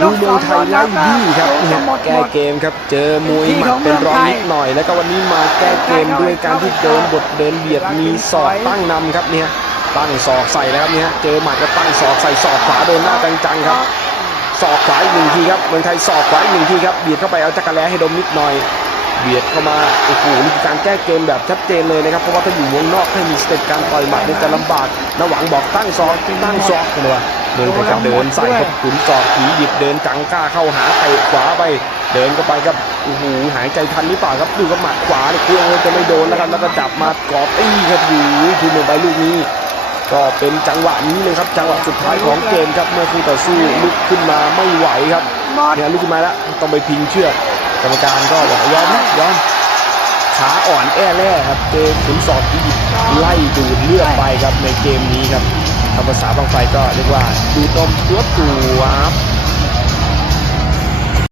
ดูเมืองไทยไล่บี้ครับเนี่ยหมดแก้เกมครับเจอมวยหมัดเป็นรองนิดหน่อย แล้วก็วันนี้มาแก้เกมด้วยการที่เดินบทเดินเบียดมีศอกตั้งนำครับเนี่ยตั้งศอกใส่แล้วครับเนี่ยเจอหมัดก็ตั้งศอกใส่ศอกขวาโดนหน้าจังๆครับศอกขวาอีกหนึ่งทีครับเมืองไทยศอกขวาอีกหนึ่งทีครับเบียดเข้าไปเอาจักรแล้ให้ดมนิดหน่อยเบียดเข้ามาโอ้โหนี่คือการแก้เกมแบบชัดเจนเลยนะครับเพราะว่าถ้าอยู่วงนอกให้มีสเต็ปการต่อยหมัดนี่จะลำบากระหวังบอกตั้งศอกตั้งศอกกันเลยว่า เมืองไทยก็เดินใส่ครับขุนศอกผีดิบเดินจังกล้าเข้าหาเตะขวาไป เดินเข้าไปครับโอ้โหหายใจทันหรือเปล่าครับดูกับหมัดขวาเนี่ยกลัวว่าจะไม่โดนแล้วครับแล้วก็จับมากรอบอี้ครับโอ้โหทีมเมืองใบลูกนี้ก็เป็นจังหวะนี้เลยครับ จังหวะสุดท้ายของเกมครับเมื่อคู่ต่อสู้ลุกขึ้นมาไม่ไหวครับหมดเนี่ยลุกขึ้นมาแล้วต้องไปพิงเชือกกรรมการก็บอกยอมนะยอมขาอ่อนแอ้แร่ครับเจอขุนศอกที่ไล่ดูดเลือดไปครับในเกมนี้ครับ ทำภาษาบางไฟก็เรียกว่าดูดมตัวตัวครับ